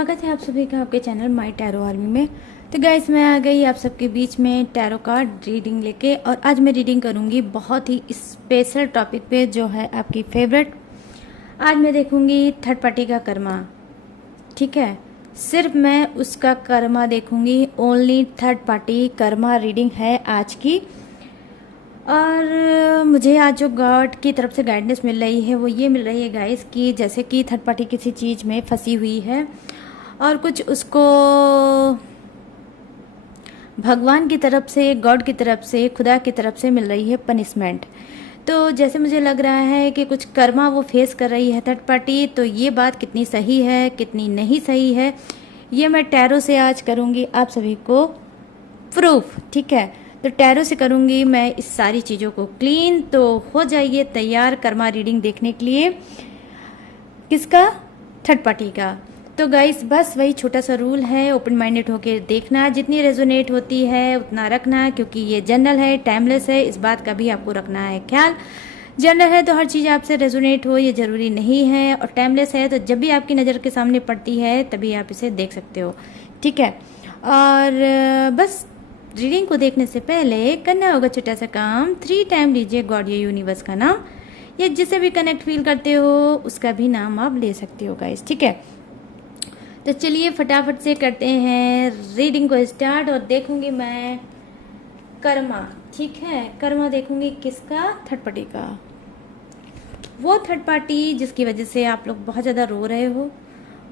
स्वागत है आप सभी का आपके चैनल माय टैरो आर्मी में। तो गाइस मैं आ गई आप सबके बीच में टैरो कार्ड रीडिंग लेके, और आज मैं रीडिंग करूंगी बहुत ही स्पेशल टॉपिक पे जो है आपकी फेवरेट। आज मैं देखूंगी थर्ड पार्टी का कर्मा। ठीक है, सिर्फ मैं उसका कर्मा देखूंगी। Only third party Karma reading है आज की। और मुझे आज जो गॉड की तरफ से गाइडेंस मिल रही है वो ये मिल रही है गाइस कि जैसे कि थर्ड पार्टी किसी चीज़ में फंसी हुई है और कुछ उसको भगवान की तरफ से, गॉड की तरफ से, खुदा की तरफ से मिल रही है पनिशमेंट। तो जैसे मुझे लग रहा है कि कुछ कर्मा वो फेस कर रही है थर्ड पार्टी। तो ये बात कितनी सही है कितनी नहीं सही है ये मैं टैरो से आज करूँगी आप सभी को प्रूफ। ठीक है, तो टैरो से करूंगी मैं इस सारी चीज़ों को क्लीन। तो हो जाइए तैयार कर्मा रीडिंग देखने के लिए। किसका? थर्ड पार्टी का। तो गाइस बस वही छोटा सा रूल है, ओपन माइंडेड होके देखना, जितनी रेजोनेट होती है उतना रखना, क्योंकि ये जनरल है, टाइमलेस है। इस बात का भी आपको रखना है ख्याल। जनरल है तो हर चीज़ आपसे रेजोनेट हो ये ज़रूरी नहीं है, और टाइमलेस है तो जब भी आपकी नज़र के सामने पड़ती है तभी आप इसे देख सकते हो। ठीक है, और बस रीडिंग को देखने से पहले करना होगा छोटा सा काम। 3 टाइम लीजिए गॉड या यूनिवर्स का नाम, या जिसे भी कनेक्ट फील करते हो उसका भी नाम आप ले सकते हो गाइस। ठीक है, तो चलिए फटाफट से करते हैं रीडिंग को स्टार्ट। और देखूंगी मैं कर्मा। ठीक है, कर्मा देखूंगी किसका? थर्ड पार्टी का। वो थर्ड पार्टी जिसकी वजह से आप लोग बहुत ज़्यादा रो रहे हो,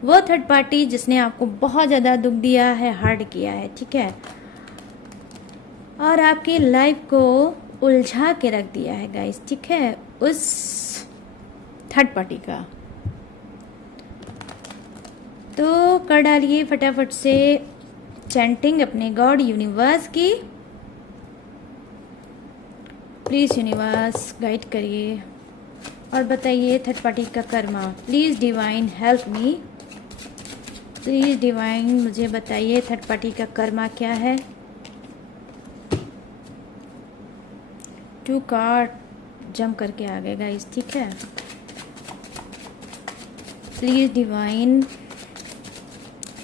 वो थर्ड पार्टी जिसने आपको बहुत ज़्यादा दुख दिया है, हर्ट किया है। ठीक है, और आपकी लाइफ को उलझा के रख दिया है गाइस। ठीक है, उस थर्ड पार्टी का। तो कर डालिए फटाफट से चैंटिंग अपने गॉड यूनिवर्स की। प्लीज यूनिवर्स गाइड करिए और बताइए थर्ड पार्टी का Karma. Please divine help me. Please divine मुझे बताइए थर्ड पार्टी का कर्मा क्या है। 2 कार्ड जंप करके आ गए गाइस। ठीक है, प्लीज डिवाइन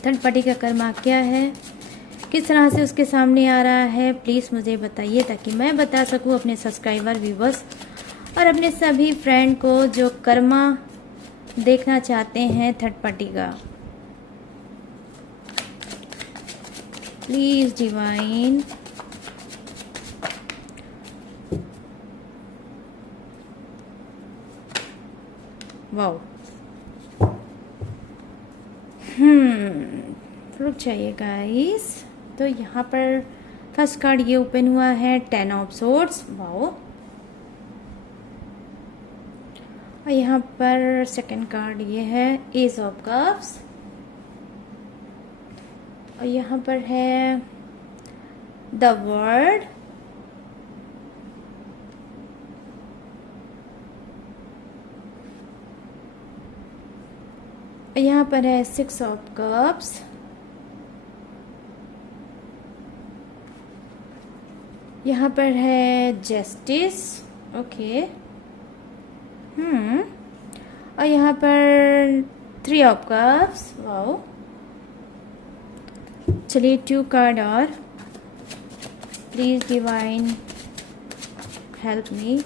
थर्ड पार्टी का कर्मा क्या है, किस तरह से उसके सामने आ रहा है, प्लीज़ मुझे बताइए ताकि मैं बता सकूं अपने सब्सक्राइबर, व्यूवर्स और अपने सभी फ्रेंड को जो कर्मा देखना चाहते हैं थर्ड पार्टी का। Please divine wow. रुक जाइए गाइस। तो यहाँ पर फर्स्ट कार्ड ये ओपन हुआ है 10 ऑफ सोर्ड्स। वाओ। और यहाँ पर सेकंड कार्ड ये है एज ऑफ कप्स। और यहाँ पर है द वर्ड। यहाँ पर है 6 ऑफ कप्स। यहाँ पर है जस्टिस। ओके। और यहाँ पर 3 ऑफ कप्स। वाओ। चलिए 2 कार्ड और। Please divine help me.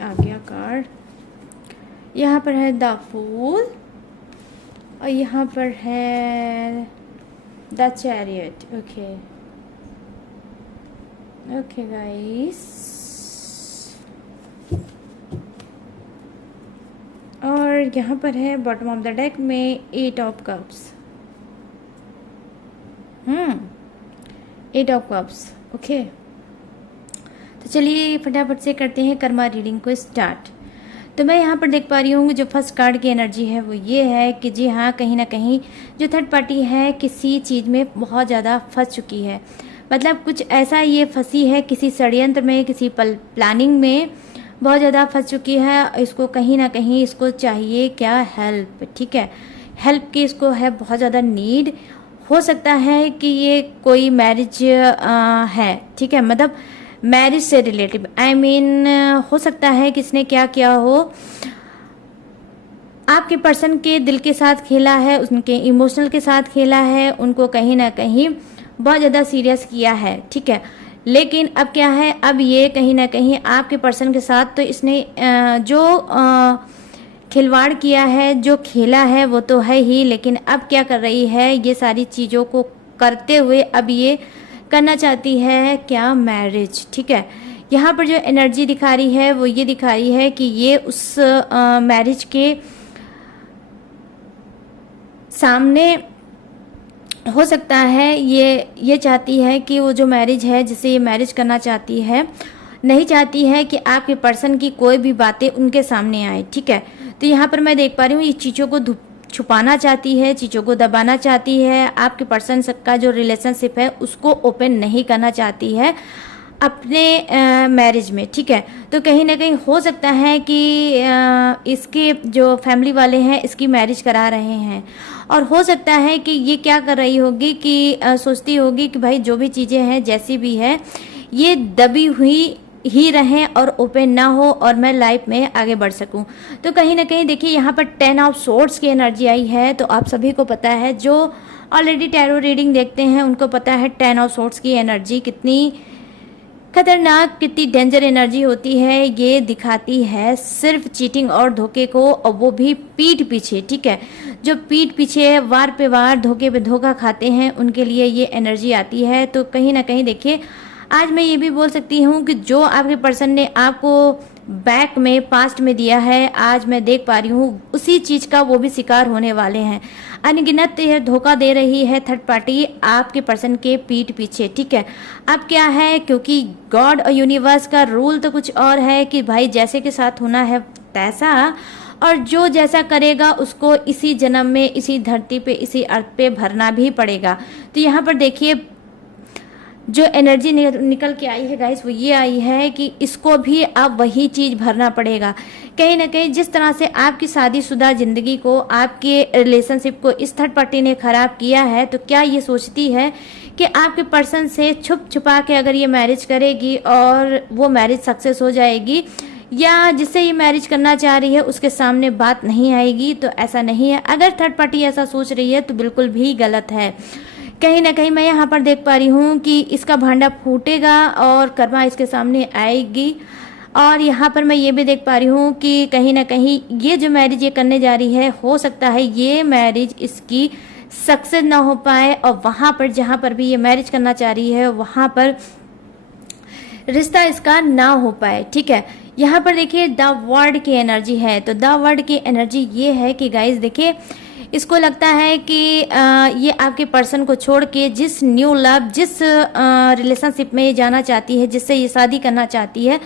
आ गया कार्ड। यहाँ पर है द फूल और यहाँ पर है the chariot. Okay okay guys. और यहाँ पर है बॉटम ऑफ द डेक में 8 of cups. 8 of cups. Okay, तो चलिए फटाफट से करते हैं कर्मा रीडिंग को स्टार्ट। तो मैं यहाँ पर देख पा रही हूँ जो फर्स्ट कार्ड की एनर्जी है वो ये है कि जी हाँ, कहीं ना कहीं जो थर्ड पार्टी है किसी चीज़ में बहुत ज़्यादा फंस चुकी है। मतलब कुछ ऐसा ये फंसी है किसी षड्यंत्र में, किसी प्लानिंग में बहुत ज़्यादा फंस चुकी है। इसको कहीं ना कहीं इसको चाहिए क्या? हेल्प। ठीक है, हेल्प की इसको है बहुत ज़्यादा नीड। हो सकता है कि ये कोई मैरिज है। ठीक है, मतलब मैरिज से रिलेटिव, आई मीन हो सकता है किसने क्या किया हो, आपके पर्सन के दिल के साथ खेला है, उनके इमोशनल के साथ खेला है, उनको कहीं ना कहीं बहुत ज़्यादा सीरियस किया है, ठीक है। लेकिन अब क्या है, अब ये कहीं ना कहीं आपके पर्सन के साथ तो इसने जो खिलवाड़ किया है, जो खेला है वो तो है ही, लेकिन अब क्या कर रही है, ये सारी चीज़ों को करते हुए अब ये करना चाहती है क्या, मैरिज, ठीक है। यहाँ पर जो एनर्जी दिखा रही है वो ये दिखा रही है कि ये उस मैरिज के सामने हो सकता है ये चाहती है कि वो जो मैरिज है, जिसे ये मैरिज करना चाहती है, नहीं चाहती है कि आपके पर्सन की कोई भी बातें उनके सामने आए, ठीक है। तो यहाँ पर मैं देख पा रही हूँ ये चीज़ों को छुपाना चाहती है, चीज़ों को दबाना चाहती है, आपके पर्सन का जो रिलेशनशिप है उसको ओपन नहीं करना चाहती है अपने मैरिज में, ठीक है। तो कहीं ना कहीं हो सकता है कि इसके जो फैमिली वाले हैं इसकी मैरिज करा रहे हैं, और हो सकता है कि ये क्या कर रही होगी कि सोचती होगी कि भाई जो भी चीज़ें हैं जैसी भी है ये दबी हुई ही रहें और ओपन ना हो और मैं लाइफ में आगे बढ़ सकूं। तो कहीं ना कहीं देखिए यहाँ पर 10 ऑफ सोर्ड्स की एनर्जी आई है। तो आप सभी को पता है, जो ऑलरेडी टैरो रीडिंग देखते हैं उनको पता है 10 ऑफ सोर्ड्स की एनर्जी कितनी खतरनाक, कितनी डेंजर एनर्जी होती है। ये दिखाती है सिर्फ चीटिंग और धोखे को, और वो भी पीठ पीछे, ठीक है। जो पीठ पीछे वार पे वार, धोखे पे धोखा खाते हैं उनके लिए ये एनर्जी आती है। तो कहीं ना कहीं देखिए, आज मैं ये भी बोल सकती हूँ कि जो आपके पर्सन ने आपको बैक में, पास्ट में दिया है, आज मैं देख पा रही हूँ उसी चीज़ का वो भी शिकार होने वाले हैं। अनगिनत धोखा दे रही है थर्ड पार्टी आपके पर्सन के पीठ पीछे, ठीक है। अब क्या है, क्योंकि गॉड और यूनिवर्स का रूल तो कुछ और है कि भाई जैसे के साथ होना है तैसा, और जो जैसा करेगा उसको इसी जन्म में, इसी धरती पे, इसी अर्थ पे भरना भी पड़ेगा। तो यहाँ पर देखिए जो एनर्जी निकल के आई है गाइस, वो ये आई है कि इसको भी अब वही चीज़ भरना पड़ेगा। कहीं ना कहीं जिस तरह से आपकी शादीशुदा ज़िंदगी को, आपके रिलेशनशिप को इस थर्ड पार्टी ने ख़राब किया है, तो क्या ये सोचती है कि आपके पर्सन से छुप छुपा के अगर ये मैरिज करेगी और वो मैरिज सक्सेस हो जाएगी, या जिससे ये मैरिज करना चाह रही है उसके सामने बात नहीं आएगी? तो ऐसा नहीं है। अगर थर्ड पार्टी ऐसा सोच रही है तो बिल्कुल भी गलत है। कहीं ना कहीं मैं यहाँ पर देख पा रही हूँ कि इसका भांडा फूटेगा और कर्मा इसके सामने आएगी। और यहाँ पर मैं ये भी देख पा रही हूँ कि कहीं ना कहीं ये जो मैरिज ये करने जा रही है, हो सकता है ये मैरिज इसकी सक्सेस ना हो पाए, और वहाँ पर जहाँ पर भी ये मैरिज करना चाह रही है वहाँ पर रिश्ता इसका ना हो पाए, ठीक है। यहाँ पर देखिए द वर्ड की एनर्जी है। तो द वर्ड की एनर्जी ये है कि गाइस देखिए, इसको लगता है कि ये आपके पर्सन को छोड़ के जिस न्यू लव, जिस रिलेशनशिप में ये जाना चाहती है, जिससे ये शादी करना चाहती है,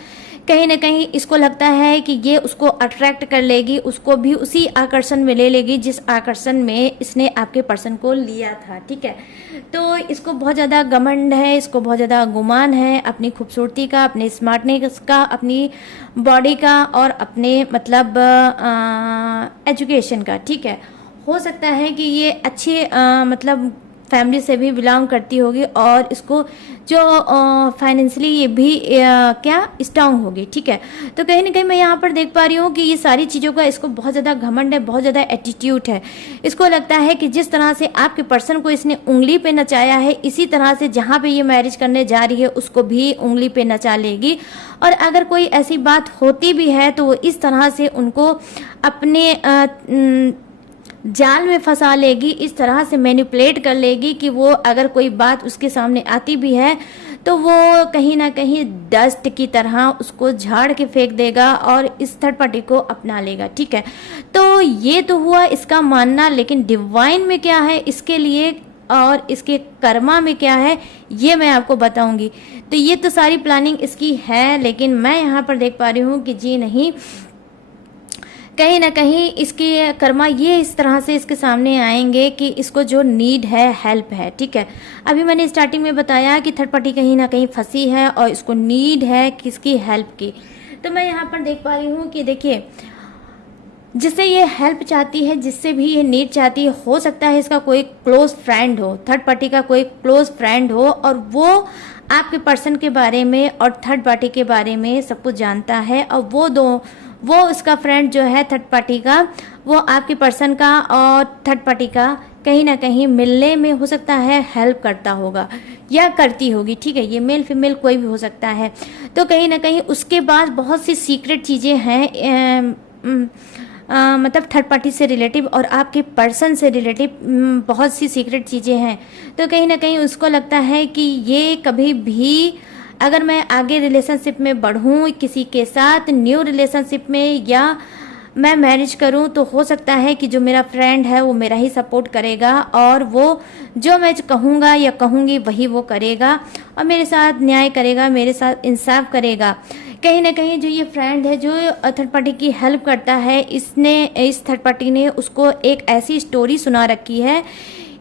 कहीं ना कहीं इसको लगता है कि ये उसको अट्रैक्ट कर लेगी, उसको भी उसी आकर्षण में ले लेगी जिस आकर्षण में इसने आपके पर्सन को लिया था, ठीक है। तो इसको बहुत ज़्यादा घमंड है, इसको बहुत ज़्यादा गुमान है अपनी खूबसूरती का, अपने स्मार्टनेस का, अपनी बॉडी का, और अपने मतलब एजुकेशन का, ठीक है। हो सकता है कि ये अच्छे मतलब फैमिली से भी बिलोंग करती होगी, और इसको जो फाइनेंशियली ये भी क्या स्ट्रांग होगी, ठीक है। तो कहीं ना कहीं मैं यहाँ पर देख पा रही हूँ कि ये सारी चीज़ों का इसको बहुत ज़्यादा घमंड है, बहुत ज़्यादा एटीट्यूड है। इसको लगता है कि जिस तरह से आपके पर्सन को इसने उंगली पे नचाया है, इसी तरह से जहाँ पे ये मैरिज करने जा रही है उसको भी उंगली पे नचा लेगी। और अगर कोई ऐसी बात होती भी है तो वो इस तरह से उनको अपने जाल में फंसा लेगी, इस तरह से मैनिपुलेट कर लेगी कि वो अगर कोई बात उसके सामने आती भी है तो वो कहीं ना कहीं डस्ट की तरह उसको झाड़ के फेंक देगा और इस थर्ड पार्टी को अपना लेगा, ठीक है। तो ये तो हुआ इसका मानना, लेकिन डिवाइन में क्या है इसके लिए और इसके कर्मा में क्या है ये मैं आपको बताऊंगी। तो ये तो सारी प्लानिंग इसकी है, लेकिन मैं यहाँ पर देख पा रही हूँ कि जी नहीं, कहीं ना कहीं इसके कर्मा ये इस तरह से इसके सामने आएंगे कि इसको जो नीड है हेल्प है, ठीक है। अभी मैंने स्टार्टिंग में बताया कि थर्ड पार्टी कहीं ना कहीं फंसी है और इसको नीड है किसकी, हेल्प की। तो मैं यहाँ पर देख पा रही हूँ कि देखिए, जिससे ये हेल्प चाहती है, जिससे भी ये नीड चाहती है, हो सकता है इसका कोई क्लोज फ्रेंड हो, थर्ड पार्टी का कोई क्लोज फ्रेंड हो, और वो आपके पर्सन के बारे में और थर्ड पार्टी के बारे में सब कुछ जानता है, और वो उसका फ्रेंड जो है थर्ड पार्टी का, वो आपके पर्सन का और थर्ड पार्टी का कहीं ना कहीं मिलने में हो सकता है हेल्प करता होगा या करती होगी, ठीक है। ये मेल फीमेल कोई भी हो सकता है। तो कहीं ना कहीं उसके बाद बहुत सी सीक्रेट चीज़ें हैं, मतलब थर्ड पार्टी से रिलेटिव और आपके पर्सन से रिलेटिव बहुत सी सीक्रेट चीज़ें हैं। तो कहीं ना कहीं उसको लगता है कि ये कभी भी अगर मैं आगे रिलेशनशिप में बढ़ूँ किसी के साथ, न्यू रिलेशनशिप में, या मैं मैरिज करूं, तो हो सकता है कि जो मेरा फ्रेंड है वो मेरा ही सपोर्ट करेगा और वो जो मैं कहूँगा या कहूँगी वही वो करेगा और मेरे साथ न्याय करेगा, मेरे साथ इंसाफ करेगा। कहीं ना कहीं जो ये फ्रेंड है जो थर्ड पार्टी की हेल्प करता है, इस थर्ड पार्टी ने उसको एक ऐसी स्टोरी सुना रखी है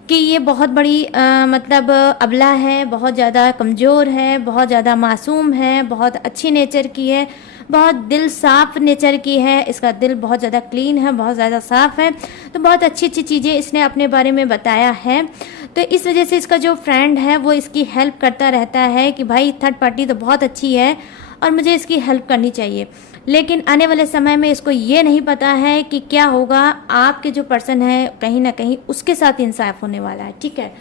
कि ये बहुत बड़ी मतलब अबला है, बहुत ज़्यादा कमज़ोर है, बहुत ज़्यादा मासूम है, बहुत अच्छी नेचर की है, बहुत दिल साफ नेचर की है, इसका दिल बहुत ज़्यादा क्लीन है, बहुत ज़्यादा साफ है। तो बहुत अच्छी अच्छी चीज़ें इसने अपने बारे में बताया है। तो इस वजह से इसका जो फ्रेंड है वो इसकी हेल्प करता रहता है कि भाई थर्ड पार्टी तो बहुत अच्छी है और मुझे इसकी हेल्प करनी चाहिए। लेकिन आने वाले समय में इसको ये नहीं पता है कि क्या होगा, आपके जो पर्सन है कहीं ना कहीं उसके साथ इंसाफ होने वाला है, ठीक है।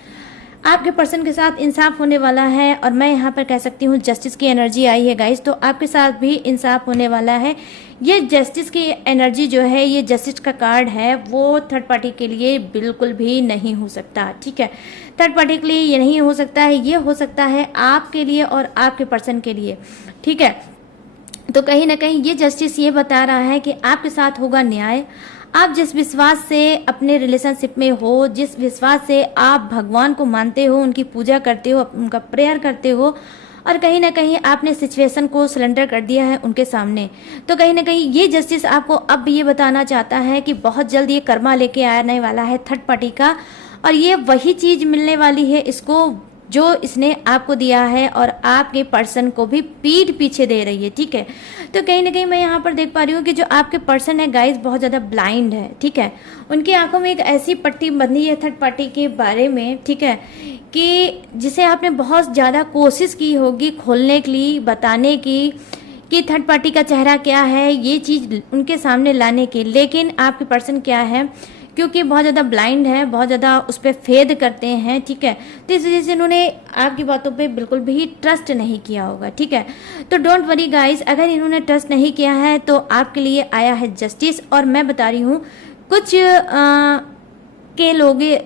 आपके पर्सन के साथ इंसाफ होने वाला है और मैं यहाँ पर कह सकती हूँ जस्टिस की एनर्जी आई है गाइस, तो आपके साथ भी इंसाफ होने वाला है। ये जस्टिस की एनर्जी जो है, ये जस्टिस का कार्ड है, वो थर्ड पार्टी के लिए बिल्कुल भी नहीं हो सकता, ठीक है। थर्ड पार्टी के लिए ये नहीं हो सकता है, ये हो सकता है आपके लिए और आपके पर्सन के लिए, ठीक है। तो कहीं ना कहीं ये जस्टिस ये बता रहा है कि आपके साथ होगा न्याय। आप जिस विश्वास से अपने रिलेशनशिप में हो, जिस विश्वास से आप भगवान को मानते हो, उनकी पूजा करते हो, उनका प्रेयर करते हो और कहीं ना कहीं आपने सिचुएशन को सरेंडर कर दिया है उनके सामने, तो कहीं ना कहीं ये जस्टिस आपको अब ये बताना चाहता है कि बहुत जल्द ये कर्मा लेके आने वाला है थर्ड पार्टी का और ये वही चीज़ मिलने वाली है इसको जो इसने आपको दिया है और आपके पर्सन को भी पीठ पीछे दे रही है, ठीक है। तो कहीं ना कहीं मैं यहाँ पर देख पा रही हूँ कि जो आपके पर्सन है गाइस बहुत ज़्यादा ब्लाइंड है, ठीक है। उनकी आंखों में एक ऐसी पट्टी बंधी है थर्ड पार्टी के बारे में, ठीक है, कि जिसे आपने बहुत ज़्यादा कोशिश की होगी खोलने के लिए, बताने की कि थर्ड पार्टी का चेहरा क्या है, ये चीज़ उनके सामने लाने की। लेकिन आपके पर्सन क्या है, क्योंकि बहुत ज़्यादा ब्लाइंड है, बहुत ज़्यादा उस पर फेद करते हैं, ठीक है, तो इस वजह से इन्होंने आपकी बातों पे बिल्कुल भी ट्रस्ट नहीं किया होगा, ठीक है। तो डोंट वरी गाइस, अगर इन्होंने ट्रस्ट नहीं किया है तो आपके लिए आया है जस्टिस। और मैं बता रही हूँ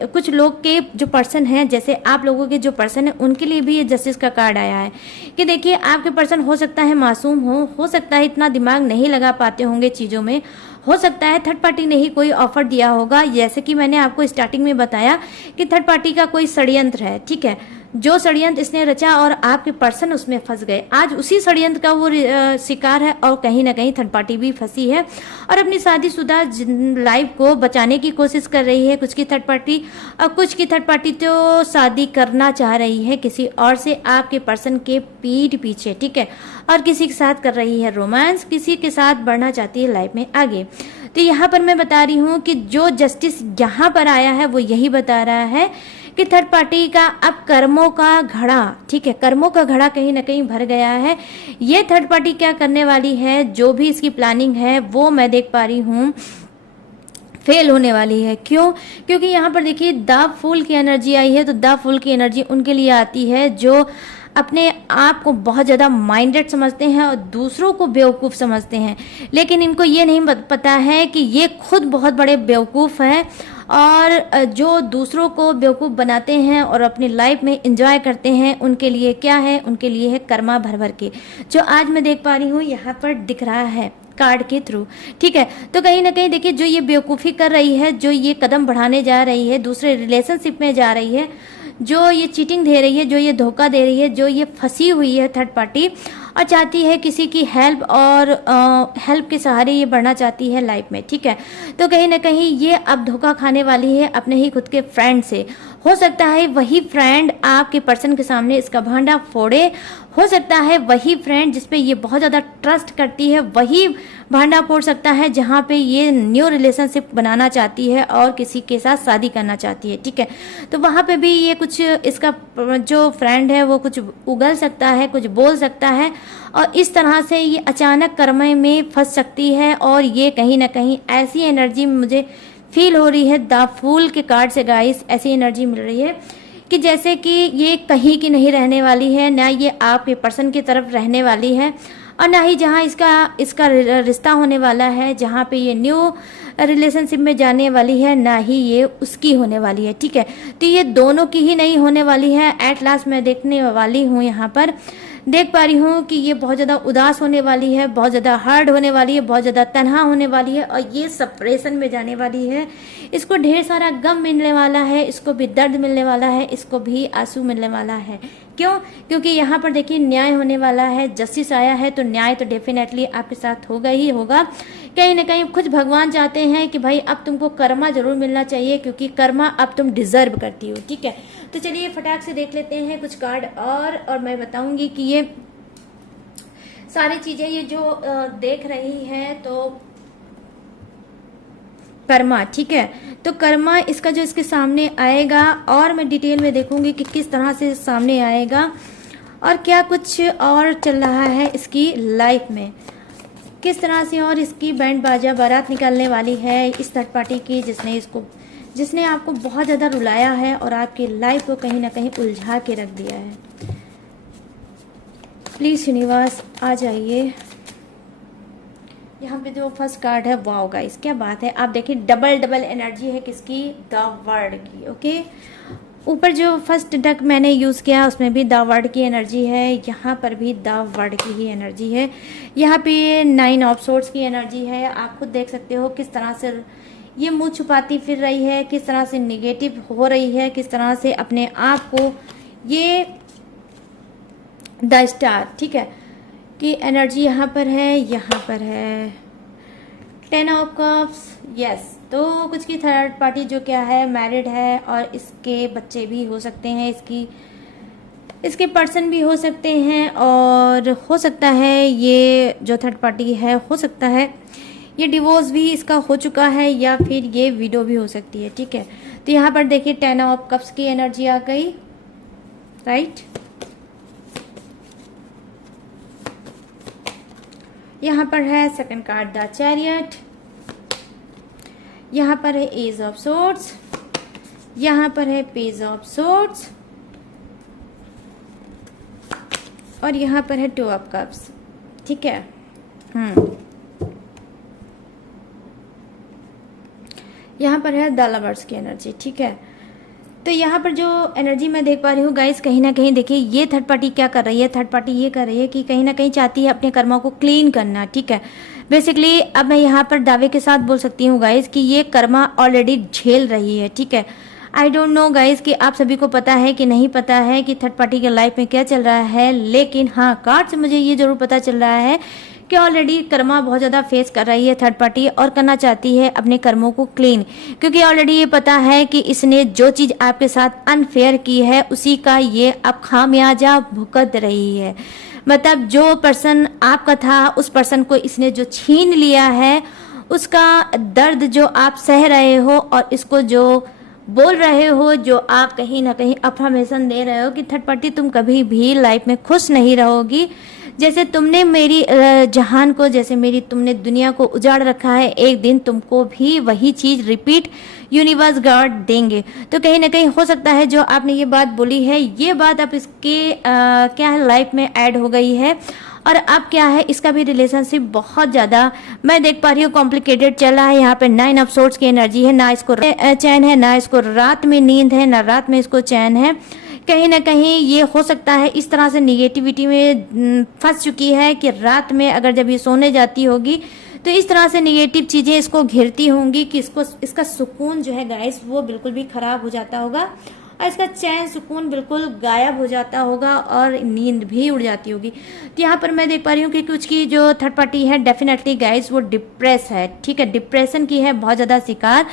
कुछ लोग के जो पर्सन हैं, जैसे आप लोगों के जो पर्सन है उनके लिए भी ये जस्टिस का कार्ड आया है कि देखिए आपके पर्सन हो सकता है मासूम हो सकता है इतना दिमाग नहीं लगा पाते होंगे चीज़ों में, हो सकता है थर्ड पार्टी ने ही कोई ऑफर दिया होगा, जैसे कि मैंने आपको स्टार्टिंग में बताया कि थर्ड पार्टी का कोई षड्यंत्र है, ठीक है, जो षड्यंत्र इसने रचा और आपके पर्सन उसमें फंस गए। आज उसी षड्यंत्र का वो शिकार है और कहीं ना कहीं थर्ड पार्टी भी फंसी है और अपनी शादीशुदा लाइफ को बचाने की कोशिश कर रही है कुछ की थर्ड पार्टी, और कुछ की थर्ड पार्टी तो शादी करना चाह रही है किसी और से आपके पर्सन के पीठ पीछे, ठीक है, और किसी के साथ कर रही है रोमांस, किसी के साथ बढ़ना चाहती है लाइफ में आगे। तो यहाँ पर मैं बता रही हूँ कि जो जस्टिस यहाँ पर आया है वो यही बता रहा है कि थर्ड पार्टी का अब कर्मों का घड़ा, ठीक है, कर्मों का घड़ा कहीं ना कहीं भर गया है। ये थर्ड पार्टी क्या करने वाली है, जो भी इसकी प्लानिंग है वो मैं देख पा रही हूँ फेल होने वाली है। क्यों? क्योंकि यहाँ पर देखिए द फूल की एनर्जी आई है, तो द फूल की एनर्जी उनके लिए आती है जो अपने आप को बहुत ज़्यादा माइंडेड समझते हैं और दूसरों को बेवकूफ़ समझते हैं, लेकिन इनको ये नहीं पता है कि ये खुद बहुत बड़े बेवकूफ़ हैं और जो दूसरों को बेवकूफ़ बनाते हैं और अपनी लाइफ में एंजॉय करते हैं, उनके लिए क्या है, उनके लिए है कर्मा भर भर के, जो आज मैं देख पा रही हूँ यहाँ पर दिख रहा है कार्ड के थ्रू, ठीक है। तो कहीं ना कहीं देखिए जो ये बेवकूफ़ी कर रही है, जो ये कदम बढ़ाने जा रही है, दूसरे रिलेशनशिप में जा रही है, जो ये चीटिंग दे रही है, जो ये धोखा दे रही है, जो ये फंसी हुई है थर्ड पार्टी और चाहती है किसी की हेल्प और हेल्प के सहारे ये बढ़ना चाहती है लाइफ में, ठीक है। तो कहीं ना कहीं ये अब धोखा खाने वाली है अपने ही खुद के फ्रेंड से। हो सकता है वही फ्रेंड आपके पर्सन के सामने इसका भांडा फोड़े, हो सकता है वही फ्रेंड जिसपे ये बहुत ज़्यादा ट्रस्ट करती है वही भांडा फोड़ सकता है जहाँ पे ये न्यू रिलेशनशिप बनाना चाहती है और किसी के साथ शादी करना चाहती है, ठीक है। तो वहाँ पे भी ये कुछ इसका जो फ्रेंड है वो कुछ उगल सकता है, कुछ बोल सकता है और इस तरह से ये अचानक कर्म में फंस सकती है। और ये कहीं ना कहीं ऐसी एनर्जी मुझे फील हो रही है द फूल के कार्ड से गाइस, ऐसी एनर्जी मिल रही है कि जैसे कि ये कहीं की नहीं रहने वाली है, ना ये आपके पर्सन की तरफ रहने वाली है और ना ही जहाँ इसका रिश्ता होने वाला है, जहाँ पे ये न्यू रिलेशनशिप में जाने वाली है, ना ही ये उसकी होने वाली है, ठीक है। तो ये दोनों की ही नहीं होने वाली है। एट लास्ट मैं देखने वाली हूँ, यहाँ पर देख पा रही हूँ कि ये बहुत ज़्यादा उदास होने वाली है, बहुत ज़्यादा हार्ड होने वाली है, बहुत ज़्यादा तन्हा होने वाली है और ये सेपरेशन में जाने वाली है। इसको ढेर सारा गम मिलने वाला है, इसको भी दर्द मिलने वाला है, इसको भी आंसू मिलने वाला है। क्यों? क्योंकि यहाँ पर देखिए न्याय होने वाला है, जस्टिस आया है, तो न्याय तो डेफिनेटली आपके साथ होगा ही होगा। कहीं ना कहीं खुद भगवान चाहते हैं कि भाई अब तुमको कर्मा जरूर मिलना चाहिए क्योंकि कर्मा अब तुम डिजर्व करती हो, ठीक है। तो चलिए फटाक से देख लेते हैं कुछ कार्ड और मैं बताऊंगी कि ये सारी चीजें ये जो देख रही है तो कर्मा, ठीक है। तो कर्मा इसका जो इसके सामने आएगा और मैं डिटेल में देखूंगी कि किस तरह से सामने आएगा और क्या कुछ और चल रहा है इसकी लाइफ में, किस तरह से और इसकी बैंड बाजा बारात निकलने वाली है इस थर्ड पार्टी की जिसने आपको बहुत ज़्यादा रुलाया है और आपकी लाइफ को कहीं ना कहीं उलझा के रख दिया है। प्लीज़ यूनिवर्स आ जाइए। यहाँ पे जो फर्स्ट कार्ड है, वाओ गाइस क्या बात है, आप देखिए डबल एनर्जी है किसकी, द वर्ड की, ओके। ऊपर जो फर्स्ट डक मैंने यूज़ किया उसमें भी द वर्ड की एनर्जी है, यहाँ पर भी द वर्ड की ही एनर्जी है। यहाँ पे 9 ऑफ सोर्ड्स की एनर्जी है। आप खुद देख सकते हो किस तरह से ये मुंह छुपाती फिर रही है, किस तरह से निगेटिव हो रही है, किस तरह से अपने आप को ये द स्टार, ठीक है, की एनर्जी यहाँ पर है, यहाँ पर है 10 ऑफ कप्स, यस। तो कुछ की थर्ड पार्टी जो क्या है मैरिड है और इसके बच्चे भी हो सकते हैं, इसके पर्सन भी हो सकते हैं और हो सकता है ये जो थर्ड पार्टी है हो सकता है ये डिवोर्स भी इसका हो चुका है या फिर ये विडो भी हो सकती है, ठीक है। तो यहाँ पर देखिए 10 ऑफ कप्स की एनर्जी आ गई, राइट। यहाँ पर है सेकंड कार्ड द चैरियट, यहाँ पर है एज ऑफ सोर्ड्स, यहाँ पर है पेज ऑफ सोर्ड्स और यहाँ पर है 2 ऑफ कप्स, ठीक है। यहाँ पर है द लवर्स की एनर्जी, ठीक है। तो यहाँ पर जो एनर्जी मैं देख पा रही हूँ गाइस, कहीं ना कहीं देखिए ये थर्ड पार्टी क्या कर रही है, थर्ड पार्टी ये कर रही है कि कहीं ना कहीं चाहती है अपने कर्मों को क्लीन करना, ठीक है। बेसिकली अब मैं यहाँ पर दावे के साथ बोल सकती हूँ गाइस कि ये कर्मा ऑलरेडी झेल रही है, ठीक है। आई डोंट नो गाइस कि आप सभी को पता है कि नहीं पता है कि थर्ड पार्टी के लाइफ में क्या चल रहा है, लेकिन हाँ कार्ड से मुझे ये जरूर पता चल रहा है कि ऑलरेडी कर्मा बहुत ज़्यादा फेस कर रही है थर्ड पार्टी और करना चाहती है अपने कर्मों को क्लीन, क्योंकि ऑलरेडी ये पता है कि इसने जो चीज़ आपके साथ अनफेयर की है उसी का ये अब खामियाजा भुगत रही है। मतलब जो पर्सन आपका था उस पर्सन को इसने जो छीन लिया है उसका दर्द जो आप सह रहे हो और इसको जो बोल रहे हो, जो आप कहीं ना कहीं अफर्मेशन दे रहे हो कि थर्ड पार्टी तुम कभी भी लाइफ में खुश नहीं रहोगी, जैसे तुमने मेरी जहान को, जैसे मेरी तुमने दुनिया को उजाड़ रखा है, एक दिन तुमको भी वही चीज रिपीट यूनिवर्स गॉड देंगे। तो कहीं ना कहीं हो सकता है जो आपने ये बात बोली है ये बात अब इसके क्या है लाइफ में ऐड हो गई है और अब क्या है इसका भी रिलेशनशिप बहुत ज़्यादा मैं देख पा रही हूँ कॉम्प्लिकेटेड चल रहा है। यहाँ पे 9 ऑफ सोर्ड्स की एनर्जी है, ना इसको चैन है, ना इसको रात में नींद है, ना रात में इसको चैन है। कहीं ना कहीं ये हो सकता है इस तरह से निगेटिविटी में फंस चुकी है कि रात में अगर जब ये सोने जाती होगी तो इस तरह से निगेटिव चीज़ें इसको घेरती होंगी कि इसका सुकून जो है गाइस वो बिल्कुल भी खराब हो जाता होगा और इसका चैन सुकून बिल्कुल गायब हो जाता होगा और नींद भी उड़ जाती होगी। तो यहाँ पर मैं देख पा रही हूँ कि कुछ की जो थर्ड पार्टी है डेफिनेटली गाइस वो डिप्रेस है, ठीक है, डिप्रेशन की है बहुत ज़्यादा शिकार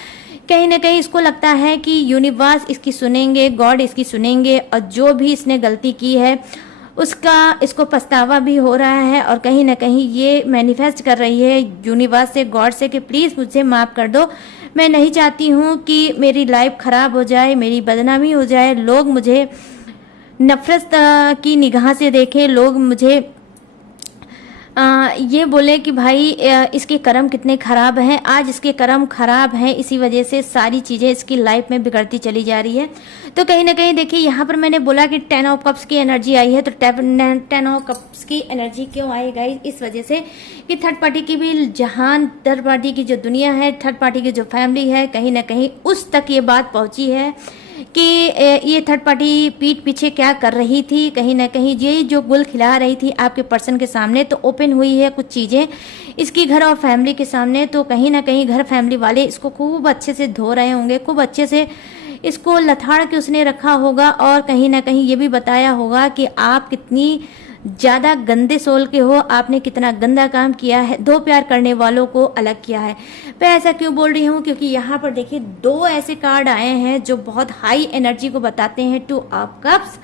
कहीं ना कहीं इसको लगता है कि यूनिवर्स इसकी सुनेंगे, गॉड इसकी सुनेंगे, और जो भी इसने गलती की है उसका इसको पछतावा भी हो रहा है, और कहीं ना कहीं ये मैनिफेस्ट कर रही है यूनिवर्स से, गॉड से, कि प्लीज़ मुझे माफ़ कर दो, मैं नहीं चाहती हूँ कि मेरी लाइफ ख़राब हो जाए, मेरी बदनामी हो जाए, लोग मुझे नफरत की निगाह से देखें, लोग मुझे ये बोले कि भाई इसके कर्म कितने ख़राब हैं। आज इसके कर्म ख़राब हैं, इसी वजह से सारी चीज़ें इसकी लाइफ में बिगड़ती चली जा रही है। तो कहीं ना कहीं देखिए, यहाँ पर मैंने बोला कि 10 ऑफ कप्स की एनर्जी आई है, तो 10 ऑफ कप्स की एनर्जी क्यों आई गाइस? इस वजह से कि थर्ड पार्टी की भी जहान, थर्ड पार्टी की जो दुनिया है, थर्ड पार्टी की जो फैमिली है, कहीं ना कहीं उस तक ये बात पहुँची है कि ये थर्ड पार्टी पीठ पीछे क्या कर रही थी। कहीं ना कहीं ये जो गुल खिला रही थी आपके पर्सन के सामने, तो ओपन हुई है कुछ चीज़ें इसकी घर और फैमिली के सामने। तो कहीं ना कहीं घर फैमिली वाले इसको खूब अच्छे से धो रहे होंगे, खूब अच्छे से इसको लथाड़ के उसने रखा होगा, और कहीं ना कहीं ये भी बताया होगा कि आप कितनी ज़्यादा गंदे सोल के हो, आपने कितना गंदा काम किया है, दो प्यार करने वालों को अलग किया है। मैं ऐसा क्यों बोल रही हूँ? क्योंकि यहाँ पर देखिए 2 ऐसे कार्ड आए हैं जो बहुत हाई एनर्जी को बताते हैं। 2 ऑफ कप्स,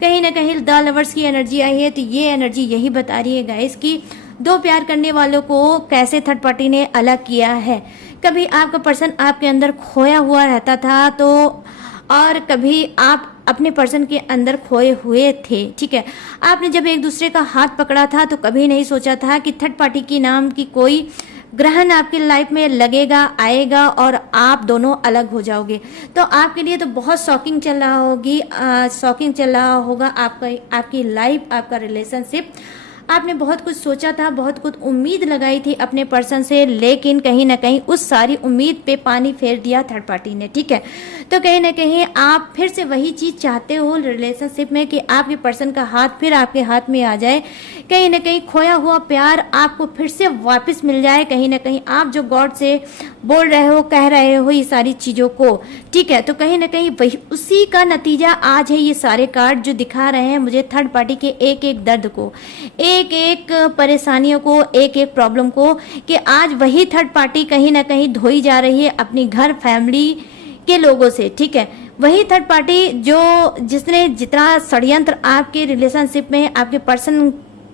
कहीं ना कहीं द लवर्स की एनर्जी आई है। तो ये एनर्जी यही बता रही है गाइस कि दो प्यार करने वालों को कैसे थर्ड पार्टी ने अलग किया है। कभी आपका पर्सन आपके अंदर खोया हुआ रहता था, तो और कभी आप अपने पर्सन के अंदर खोए हुए थे, ठीक है। आपने जब एक दूसरे का हाथ पकड़ा था तो कभी नहीं सोचा था कि थर्ड पार्टी की नाम की कोई ग्रहण आपकी लाइफ में लगेगा, आएगा, और आप दोनों अलग हो जाओगे। तो आपके लिए तो बहुत शॉकिंग चल रहा होगी, शॉकिंग चल रहा होगा आपकी लाइफ, आपका रिलेशनशिप। आपने बहुत कुछ सोचा था, बहुत कुछ उम्मीद लगाई थी अपने पर्सन से, लेकिन कहीं ना कहीं उस सारी उम्मीद पे पानी फेर दिया थर्ड पार्टी ने, ठीक है। तो कहीं ना कहीं आप फिर से वही चीज़ चाहते हो रिलेशनशिप में कि आपके पर्सन का हाथ फिर आपके हाथ में आ जाए, कहीं ना कहीं खोया हुआ प्यार आपको फिर से वापस मिल जाए। कहीं ना कहीं आप जो गॉड से बोल रहे हो, कह रहे हो ये सारी चीज़ों को, ठीक है। तो कहीं ना कहीं वही उसी का नतीजा आज है ये सारे कार्ड जो दिखा रहे हैं मुझे थर्ड पार्टी के एक एक दर्द को, एक एक परेशानियों को, एक एक प्रॉब्लम को, कि आज वही थर्ड पार्टी कहीं ना कहीं धोई जा रही है अपनी घर फैमिली के लोगों से, ठीक है। वही थर्ड पार्टी जिसने जितना षड्यंत्र आपके रिलेशनशिप में आपके पर्सन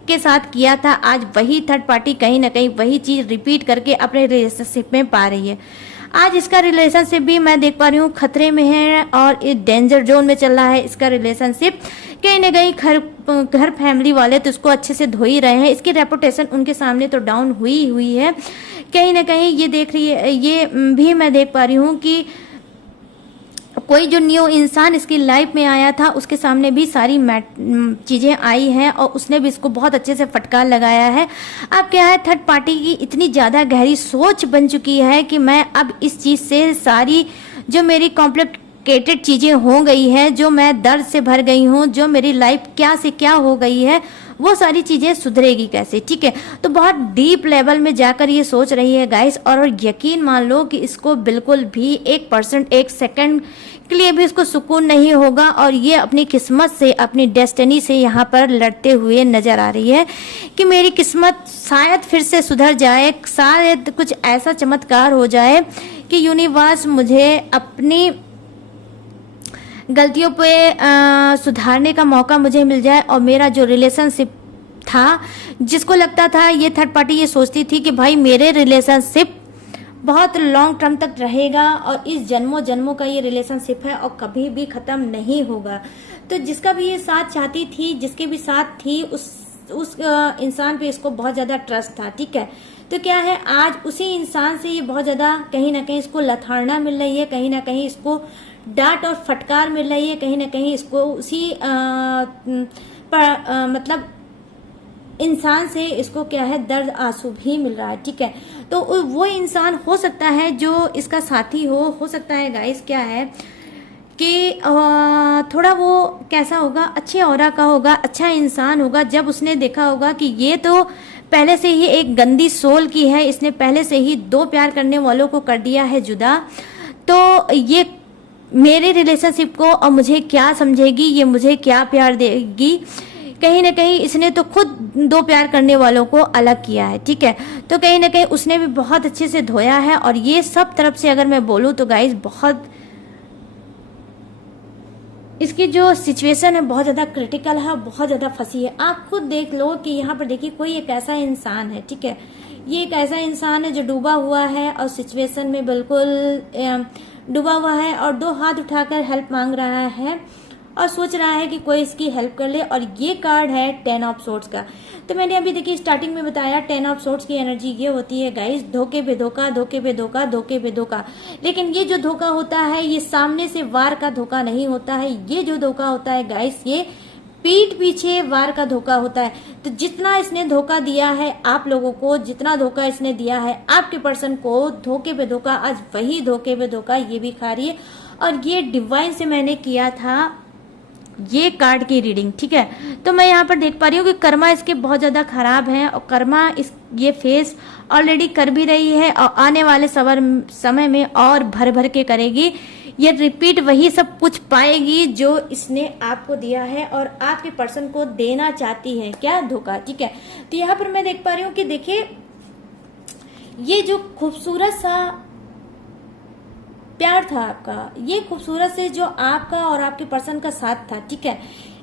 के साथ किया था, आज वही थर्ड पार्टी कहीं ना कहीं वही चीज रिपीट करके अपने रिलेशनशिप में पा रही है। आज इसका रिलेशनशिप भी मैं देख पा रही हूँ खतरे में है और ये डेंजर जोन में चल रहा है इसका रिलेशनशिप। कहीं ना कहीं घर फैमिली वाले तो इसको अच्छे से धो ही रहे हैं, इसकी रेपुटेशन उनके सामने तो डाउन हुई है। कहीं ना कहीं ये देख रही है, ये भी मैं देख पा रही हूँ कि कोई जो न्यू इंसान इसकी लाइफ में आया था उसके सामने भी सारी चीज़ें आई हैं और उसने भी इसको बहुत अच्छे से फटकार लगाया है। अब क्या है, थर्ड पार्टी की इतनी ज़्यादा गहरी सोच बन चुकी है कि मैं अब इस चीज़ से सारी जो मेरी कॉम्प्लिकेटेड चीज़ें हो गई है, जो मैं दर्द से भर गई हूँ, जो मेरी लाइफ क्या से क्या हो गई है, वो सारी चीज़ें सुधरेगी कैसे, ठीक है। तो बहुत डीप लेवल में जाकर ये सोच रही है गाइस, और यकीन मान लो कि इसको बिल्कुल भी 1% 1 सेकंड के लिए भी इसको सुकून नहीं होगा, और ये अपनी किस्मत से, अपनी डेस्टिनी से यहाँ पर लड़ते हुए नजर आ रही है कि मेरी किस्मत शायद फिर से सुधर जाए, शायद कुछ ऐसा चमत्कार हो जाए कि यूनिवर्स मुझे अपनी गलतियों पे सुधारने का मौका मुझे मिल जाए, और मेरा जो रिलेशनशिप था, जिसको लगता था, ये थर्ड पार्टी ये सोचती थी कि भाई मेरे रिलेशनशिप बहुत लॉन्ग टर्म तक रहेगा और इस जन्मों जन्मों का ये रिलेशनशिप है और कभी भी ख़त्म नहीं होगा। तो जिसका भी ये साथ चाहती थी, जिसके भी साथ थी, उस इंसान पे इसको बहुत ज़्यादा ट्रस्ट था, ठीक है। तो क्या है, आज उसी इंसान से ये बहुत ज़्यादा कहीं ना कहीं इसको लथाड़ना मिल रही है, कहीं ना कहीं इसको डांट और फटकार मिल रही है, कहीं ना कहीं इसको उसी मतलब इंसान से इसको क्या है, दर्द आंसू भी मिल रहा है, ठीक है। तो वो इंसान हो सकता है जो इसका साथी हो सकता है गाइस, क्या है कि थोड़ा वो कैसा होगा, अच्छे ऑरा का होगा, अच्छा इंसान होगा। जब उसने देखा होगा कि ये तो पहले से ही एक गंदी सोल की है, इसने पहले से ही दो प्यार करने वालों को कर दिया है जुदा, तो ये मेरे रिलेशनशिप को और मुझे क्या समझेगी, ये मुझे क्या प्यार देगी, कहीं ना कहीं इसने तो खुद दो प्यार करने वालों को अलग किया है, ठीक है। तो कहीं ना कहीं उसने भी बहुत अच्छे से धोया है, और ये सब तरफ से अगर मैं बोलूँ तो गाइस बहुत इसकी जो सिचुएशन है बहुत ज़्यादा क्रिटिकल है, बहुत ज़्यादा फंसी है। आप खुद देख लो कि यहाँ पर देखिए कोई एक ऐसा इंसान है, ठीक है, ये एक ऐसा इंसान है जो डूबा हुआ है और सिचुएशन में बिल्कुल डूबा हुआ है, और दो हाथ उठाकर हेल्प मांग रहा है और सोच रहा है कि कोई इसकी हेल्प कर ले। और ये कार्ड है 10 ऑफ सोर्ड्स का। तो मैंने अभी देखिए स्टार्टिंग में बताया 10 ऑफ सोर्ड्स की एनर्जी ये होती है गाइस, धोखे पे धोखा, धोखे पे धोखा, धोखे पे धोखा। लेकिन ये जो धोखा होता है ये सामने से वार का धोखा नहीं होता है, ये जो धोखा होता है गाइस ये पीठ पीछे वार का धोखा होता है। तो जितना इसने धोखा दिया है आप लोगों को, जितना धोखा इसने दिया है आपके पर्सन को, धोखे पे धोखा, आज वही धोखे पे धोखा ये भी खा रही है। और ये डिवाइन से मैंने किया था ये कार्ड की रीडिंग, ठीक है। तो मैं यहाँ पर देख पा रही हूँ कि कर्मा इसके बहुत ज़्यादा खराब है, और कर्मा इस ये फेस ऑलरेडी कर भी रही है, और आने वाले समय में और भर भर के करेगी। ये रिपीट वही सब कुछ पाएगी जो इसने आपको दिया है और आपके पर्सन को देना चाहती है, क्या धोखा, ठीक है। तो यहाँ पर मैं देख पा रही हूँ कि देखिए ये जो खूबसूरत सा प्यार था आपका, ये खूबसूरत से जो आपका और आपके पर्सन का साथ था, ठीक है,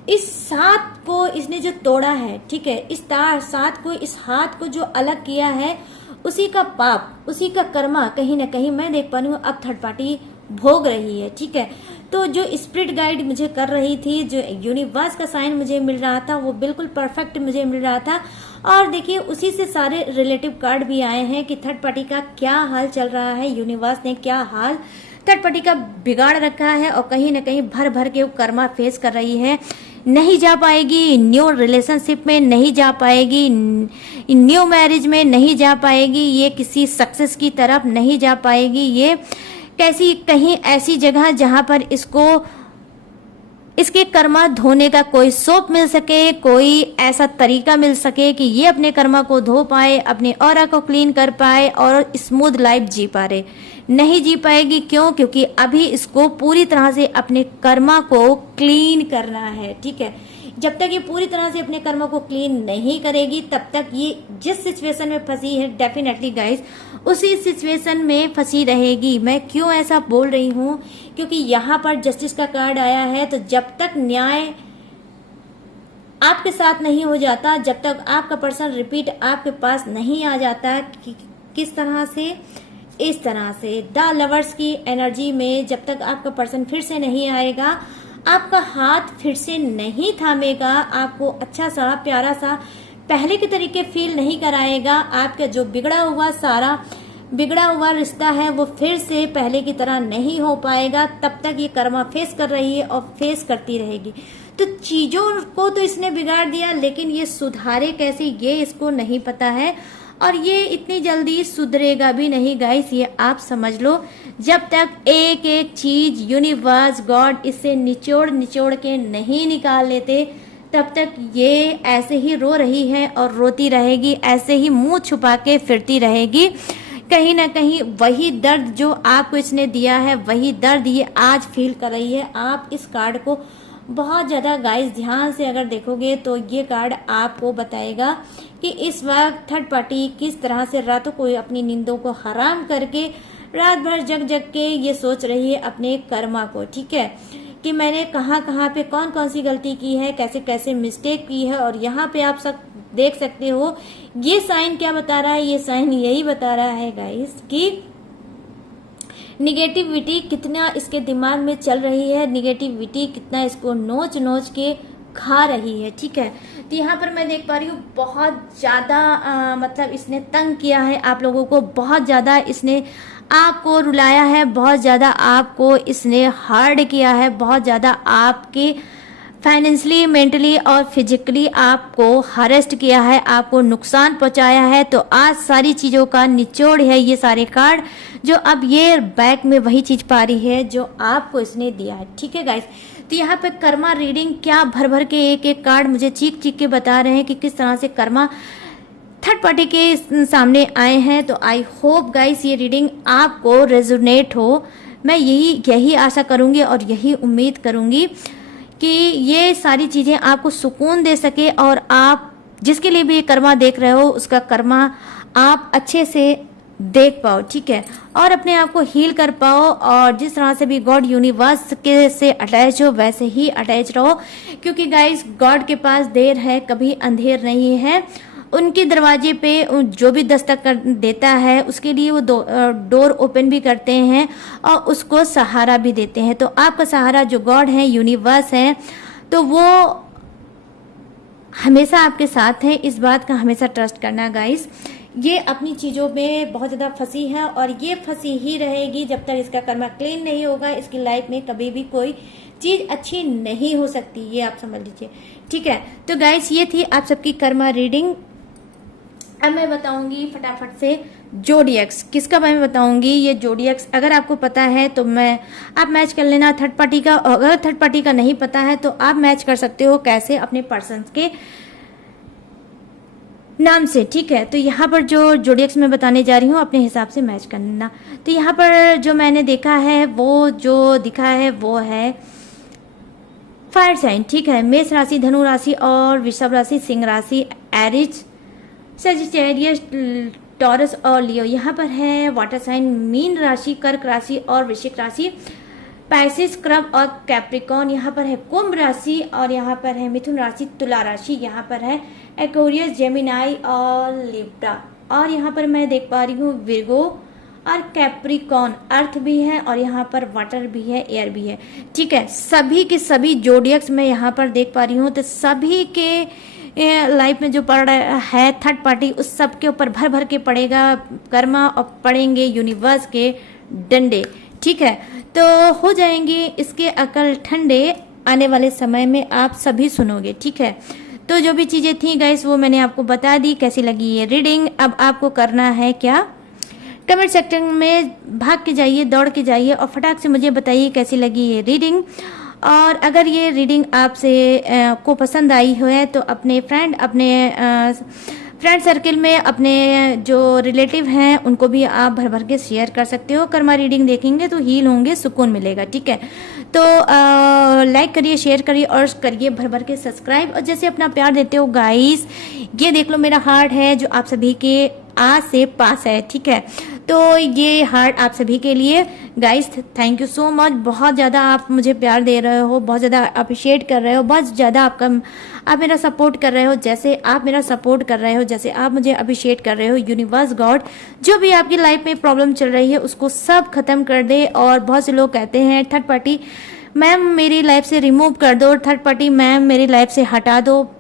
इस साथ को इसने जो तोड़ा है, ठीक है, इस साथ को, इस हाथ को जो अलग किया है, उसी का पाप, उसी का कर्मा कहीं ना कहीं मैं देख पा रही हूँ अब थर्ड पार्टी भोग रही है, ठीक है। तो जो स्पिरिट गाइड मुझे कर रही थी, जो यूनिवर्स का साइन मुझे मिल रहा था वो बिल्कुल परफेक्ट मुझे मिल रहा था। और देखिए उसी से सारे रिलेटिव कार्ड भी आए हैं कि थर्ड पार्टी का क्या हाल चल रहा है, यूनिवर्स ने क्या हाल थर्ड पार्टी का बिगाड़ रखा है, और कहीं ना कहीं भर भर के वो कर्मा फेस कर रही है। नहीं जा पाएगी न्यू रिलेशनशिप में, नहीं जा पाएगी न्यू मैरिज में, नहीं जा पाएगी ये किसी सक्सेस की तरफ, नहीं जा पाएगी ये कैसी कहीं ऐसी जगह जहां पर इसको इसके कर्मा धोने का कोई सोप मिल सके, कोई ऐसा तरीका मिल सके कि ये अपने कर्मा को धो पाए, अपने ऑरा को क्लीन कर पाए और स्मूथ लाइफ जी पा रहे। नहीं जी पाएगी, क्यों? क्योंकि अभी इसको पूरी तरह से अपने कर्मा को क्लीन करना है, ठीक है। जब तक ये पूरी तरह से अपने कर्मों को क्लीन नहीं करेगी तब तक ये जिस सिचुएशन में फंसी है डेफिनेटली गाइस उसी सिचुएशन में फंसी रहेगी। मैं क्यों ऐसा बोल रही हूँ? क्योंकि यहाँ पर जस्टिस का कार्ड आया है, तो जब तक न्याय आपके साथ नहीं हो जाता, जब तक आपका पर्सन रिपीट आपके पास नहीं आ जाता, किस तरह से, इस तरह से द लवर्स की एनर्जी में जब तक आपका पर्सन फिर से नहीं आएगा, आपका हाथ फिर से नहीं थामेगा, आपको अच्छा सा प्यारा सा पहले के तरीके फील नहीं कराएगा, आपका जो बिगड़ा हुआ रिश्ता है वो फिर से पहले की तरह नहीं हो पाएगा। तब तक ये कर्मा फेस कर रही है और फेस करती रहेगी। तो चीजों को तो इसने बिगाड़ दिया, लेकिन ये सुधारे कैसे ये इसको नहीं पता है, और ये इतनी जल्दी सुधरेगा भी नहीं गाइस, ये आप समझ लो। जब तक एक एक चीज यूनिवर्स गॉड इससे निचोड़ के नहीं निकाल लेते, तब तक ये ऐसे ही रो रही है और रोती रहेगी, ऐसे ही मुंह छुपा के फिरती रहेगी। कहीं ना कहीं वही दर्द जो आपको इसने दिया है, वही दर्द ये आज फील कर रही है। आप इस कार्ड को बहुत ज़्यादा गाइस ध्यान से अगर देखोगे तो ये कार्ड आपको बताएगा कि इस वक्त थर्ड पार्टी किस तरह से रातों को अपनी नींदों को हराम करके रात भर जग के ये सोच रही है अपने कर्मा को, ठीक है, कि मैंने कहाँ पे कौन कौन सी गलती की है, कैसे कैसे मिस्टेक की है। और यहाँ पे आप सब देख सकते हो ये साइन क्या बता रहा है, ये साइन यही बता रहा है गाइस कि निगेटिविटी कितना इसके दिमाग में चल रही है, निगेटिविटी कितना इसको नोच के खा रही है, ठीक है। तो यहाँ पर मैं देख पा रही हूँ बहुत ज़्यादा मतलब इसने तंग किया है आप लोगों को, बहुत ज़्यादा इसने आपको रुलाया है, बहुत ज़्यादा आपको इसने हार्ड किया है, बहुत ज़्यादा आपके फाइनेंशियली, मेंटली और फिजिकली आपको हरेस्ट किया है, आपको नुकसान पहुंचाया है। तो आज सारी चीज़ों का निचोड़ है ये सारे कार्ड, जो अब ये बैक में वही चीज़ पा रही है जो आपको इसने दिया है, ठीक है गाइस। तो यहाँ पे कर्मा रीडिंग क्या भर के एक एक कार्ड मुझे चीख के बता रहे हैं कि किस तरह से कर्मा थर्ड पार्टी के सामने आए हैं। तो आई होप गाइस ये रीडिंग आपको रेजोनेट हो। मैं यही आशा करूंगी और यही उम्मीद करूंगी कि ये सारी चीज़ें आपको सुकून दे सके और आप जिसके लिए भी ये कर्मा देख रहे हो उसका कर्मा आप अच्छे से देख पाओ, ठीक है, और अपने आप को हील कर पाओ। और जिस तरह से भी गॉड यूनिवर्स के से अटैच हो वैसे ही अटैच रहो, क्योंकि गाइस गॉड के पास देर है कभी अंधेर नहीं है। उनके दरवाजे पे जो भी दस्तक कर देता है उसके लिए वो डोर ओपन भी करते हैं और उसको सहारा भी देते हैं। तो आपका सहारा जो गॉड है, यूनिवर्स है, तो वो हमेशा आपके साथ है। इस बात का हमेशा ट्रस्ट करना गाइस। ये अपनी चीज़ों में बहुत ज़्यादा फंसी है और ये फंसी ही रहेगी जब तक इसका कर्मा क्लीन नहीं होगा। इसकी लाइफ में कभी भी कोई चीज़ अच्छी नहीं हो सकती, ये आप समझ लीजिए, ठीक है। तो गाइस ये थी आप सबकी कर्मा रीडिंग। अब मैं बताऊंगी फटाफट से जोडियक्स, किसका मैं बताऊंगी ये जोडियक्स। अगर आपको पता है तो आप मैच कर लेना थर्ड पार्टी का, अगर थर्ड पार्टी का नहीं पता है तो आप मैच कर सकते हो कैसे, अपने पर्सन के नाम से, ठीक है। तो यहाँ पर जो जोडियक्स मैं बताने जा रही हूँ अपने हिसाब से मैच करना। तो यहाँ पर जो मैंने देखा है वो जो दिखा है वो है फायर साइन, ठीक है। मेष राशि, धनु राशि और वृषभ राशि, सिंह राशि, एरिज, सजिटेरियस, टॉरस और लियो। यहाँ पर है वाटर साइन मीन राशि, कर्क राशि और वृश्चिक राशि, पाइसेस, क्रब और कैप्रिकॉन। यहाँ पर है कुंभ राशि और यहाँ पर है मिथुन राशि, तुला राशि। यहाँ पर है एक्वेरियस, जेमिनाई और लिब्रा। और यहाँ पर मैं देख पा रही हूँ विर्गो और कैप्रिकॉन, अर्थ भी है और यहाँ पर वाटर भी है, एयर भी है, ठीक है। सभी के सभी जोडियक्स मैं यहाँ पर देख पा रही हूँ। तो सभी के लाइफ में जो पड़ रहा है थर्ड पार्टी, उस सब के ऊपर भर भर के पड़ेगा कर्मा और पड़ेंगे यूनिवर्स के डंडे, ठीक है। तो हो जाएंगे इसके अकल ठंडे, आने वाले समय में आप सभी सुनोगे, ठीक है। तो जो भी चीज़ें थी गाइस वो मैंने आपको बता दी। कैसी लगी ये रीडिंग? अब आपको करना है क्या, कमेंट सेक्शन में भाग के जाइए, दौड़ के जाइए और फटाक से मुझे बताइए कैसी लगी ये रीडिंग। और अगर ये रीडिंग आपसे को पसंद आई हो है तो अपने फ्रेंड सर्कल में अपने जो रिलेटिव हैं उनको भी आप भर भर के शेयर कर सकते हो। कर्मा रीडिंग देखेंगे तो हील होंगे, सुकून मिलेगा, ठीक है। तो लाइक करिए, शेयर करिए और करिए भर भर के सब्सक्राइब। और जैसे अपना प्यार देते हो गाइस, ये देख लो मेरा हार्ट है जो आप सभी के आज से पास है, ठीक है। तो ये हार्ट आप सभी के लिए guys, thank you so much. बहुत ज़्यादा आप मुझे प्यार दे रहे हो, बहुत ज़्यादा अप्रिशिएट कर रहे हो, बहुत ज़्यादा आप मेरा सपोर्ट कर रहे हो। जैसे आप मेरा सपोर्ट कर रहे हो, जैसे आप मुझे अप्रिशिएट कर रहे हो, यूनिवर्स गॉड जो भी आपकी लाइफ में प्रॉब्लम चल रही है उसको सब खत्म कर दे। और बहुत से लोग कहते हैं थर्ड पार्टी मैम मेरी लाइफ से रिमूव कर दो, थर्ड पार्टी मैम मेरी लाइफ से हटा दो।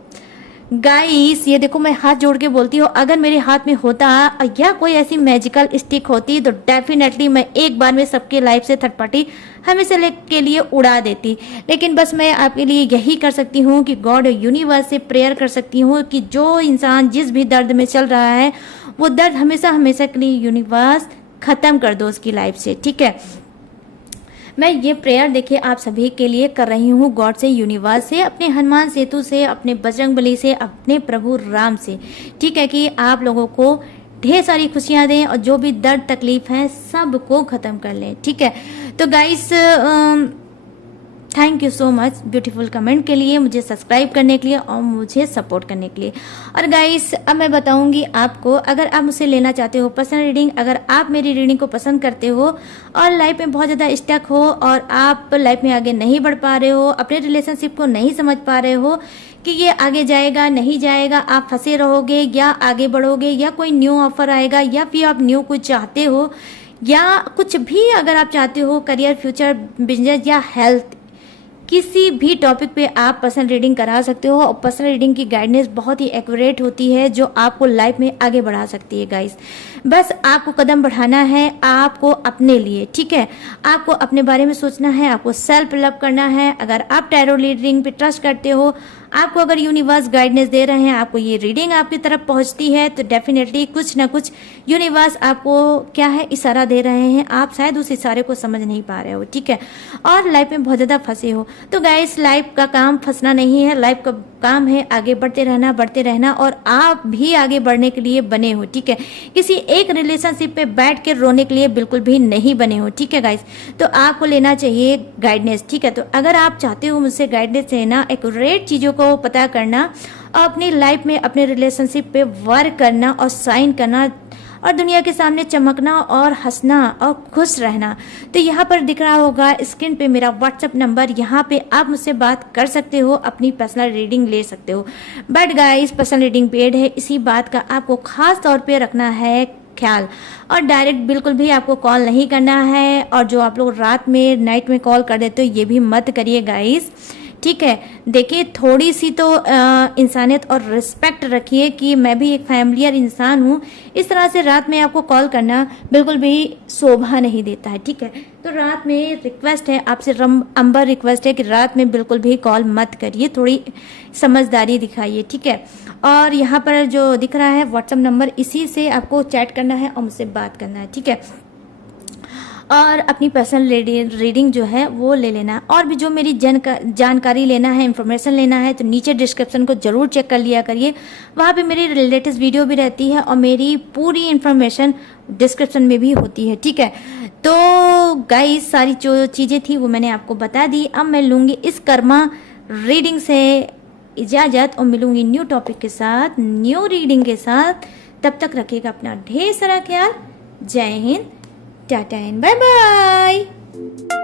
गाइस ये देखो मैं हाथ जोड़ के बोलती हूँ, अगर मेरे हाथ में होता या कोई ऐसी मैजिकल स्टिक होती तो डेफिनेटली मैं एक बार में सबके लाइफ से थर्ड पार्टी हमेशा के लिए उड़ा देती। लेकिन बस मैं आपके लिए यही कर सकती हूँ कि गॉड यूनिवर्स से प्रेयर कर सकती हूँ कि जो इंसान जिस भी दर्द में चल रहा है वो दर्द हमेशा हमेशा के लिए यूनिवर्स खत्म कर दो उसकी लाइफ से, ठीक है। मैं ये प्रेयर देखिए आप सभी के लिए कर रही हूँ, गॉड से, यूनिवर्स से, अपने हनुमान सेतु से, अपने बजरंगबली से, अपने प्रभु राम से, ठीक है, कि आप लोगों को ढेर सारी खुशियाँ दें और जो भी दर्द तकलीफ है सबको ख़त्म कर लें, ठीक है। तो guys thank you so much beautiful comment के लिए, मुझे सब्सक्राइब करने के लिए और मुझे सपोर्ट करने के लिए। और गाइस अब मैं बताऊंगी आपको, अगर आप मुझसे लेना चाहते हो पर्सनल रीडिंग, अगर आप मेरी रीडिंग को पसंद करते हो और लाइफ में बहुत ज़्यादा स्टक हो और आप लाइफ में आगे नहीं बढ़ पा रहे हो, अपने रिलेशनशिप को नहीं समझ पा रहे हो कि ये आगे जाएगा नहीं जाएगा, आप फंसे रहोगे या आगे बढ़ोगे, या कोई न्यू ऑफर आएगा, या फिर आप न्यू कुछ चाहते हो, या कुछ भी अगर आप चाहते हो, करियर, फ्यूचर, बिजनेस या हेल्थ, किसी भी टॉपिक पे आप पर्सनल रीडिंग करा सकते हो। और पर्सनल रीडिंग की गाइडेंस बहुत ही एक्यूरेट होती है जो आपको लाइफ में आगे बढ़ा सकती है गाइस। बस आपको कदम बढ़ाना है आपको अपने लिए, ठीक है। आपको अपने बारे में सोचना है, आपको सेल्फ लव करना है। अगर आप टैरो रीडिंग पे ट्रस्ट करते हो, आपको अगर यूनिवर्स गाइडेंस दे रहे हैं, आपको ये रीडिंग आपकी तरफ पहुंचती है तो डेफिनेटली कुछ ना कुछ यूनिवर्स आपको क्या है इशारा दे रहे हैं, आप शायद उस इशारे को समझ नहीं पा रहे हो, ठीक है। और लाइफ में बहुत ज़्यादा फंसे हो तो गाइस लाइफ का काम फंसना नहीं है, लाइफ का काम है आगे बढ़ते रहना और आप भी आगे बढ़ने के लिए बने हो, ठीक है। किसी एक रिलेशनशिप पे बैठ के रोने के लिए बिल्कुल भी नहीं बने हो, ठीक है गाइस। तो आपको लेना चाहिए गाइडेंस, ठीक है। तो अगर आप चाहते हो मुझसे गाइडेंस लेना, एक्यूरेट चीज़ों को पता करना और अपनी लाइफ में अपने रिलेशनशिप पे वर्क करना और साइन करना और दुनिया के सामने चमकना और हंसना और खुश रहना, तो यहाँ पर दिख रहा होगा स्क्रीन पे मेरा व्हाट्सएप नंबर, यहाँ पे आप मुझसे बात कर सकते हो, अपनी पर्सनल रीडिंग ले सकते हो। But guys, personal reading paid है, इसी बात का आपको खास तौर पे रखना है ख्याल, और डायरेक्ट बिल्कुल भी आपको कॉल नहीं करना है। और जो आप लोग रात में नाइट में कॉल कर देते हो ये भी मत करिए गाइस, ठीक है। देखिए, थोड़ी सी तो इंसानियत और रिस्पेक्ट रखिए कि मैं भी एक फैमिलियर इंसान हूँ। इस तरह से रात में आपको कॉल करना बिल्कुल भी शोभा नहीं देता है, ठीक है। तो रात में रिक्वेस्ट है आपसे, अंबर रिक्वेस्ट है कि रात में बिल्कुल भी कॉल मत करिए, थोड़ी समझदारी दिखाइए, ठीक है। और यहाँ पर जो दिख रहा है व्हाट्सएप नंबर, इसी से आपको चैट करना है और मुझसे बात करना है, ठीक है। और अपनी पर्सनल रीडिंग जो है वो ले लेना। और भी जो मेरी जानकारी लेना है, इन्फॉर्मेशन लेना है, तो नीचे डिस्क्रिप्शन को जरूर चेक कर लिया करिए, वहाँ पे मेरी लेटेस्ट वीडियो भी रहती है और मेरी पूरी इन्फॉर्मेशन डिस्क्रिप्शन में भी होती है, ठीक है। तो गाइस, सारी जो चीज़ें थी वो मैंने आपको बता दी। अब मैं लूँगी इस कर्मा रीडिंग से इजाज़त और मिलूँगी न्यू टॉपिक के साथ, न्यू रीडिंग के साथ। तब तक रखिएगा अपना ढेर सारा ख्याल। जय हिंद, टाटा एंड बाय बाय।